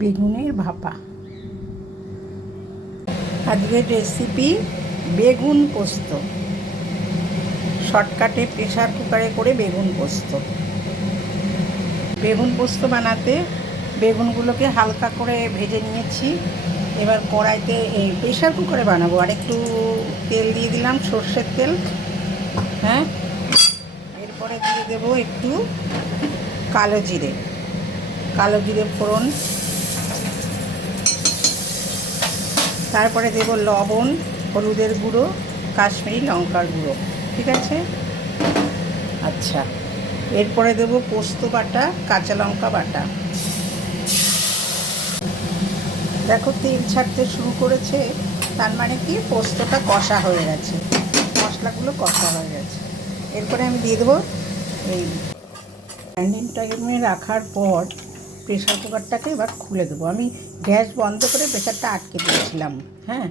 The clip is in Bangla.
বেগুনের ভাপা। আজকের রেসিপি বেগুন পোস্ত। শর্টকাটে প্রেসার কুকারে করে বেগুন পোস্ত। বেগুন পোস্ত বানাতে বেগুনগুলোকে হালকা করে ভেজে নিয়েছি। এবার কড়াইতে এই প্রেসার কুকারে বানাবো, আর একটু তেল দিয়ে দিলাম, সর্ষের তেল। হ্যাঁ, এরপরে দিয়ে দেবো একটু কালো জিরে ফোড়ন। তারপরে দেব লবণ, হলুদের গুঁড়ো, কাশ্মীরি লঙ্কার গুঁড়ো। ঠিক আছে? আচ্ছা, এরপরে দেব পোস্ত বাটা, কাঁচা লঙ্কা বাটা। দেখো তেল ছাড়তে শুরু করেছে, তার মানে কি পোস্তটা কষা হয়ে গেছে, মশলাগুলো কষা হয়ে গেছে। এরপরে আমি দিয়ে দেবো এই স্ট্যান্ডিং টাইমে রাখার পর প্রেসার কুকারটাকে এবার খুলে দেবো। আমি গ্যাস বন্ধ করে প্রেসারটা আটকে দিয়েছিলাম। হ্যাঁ,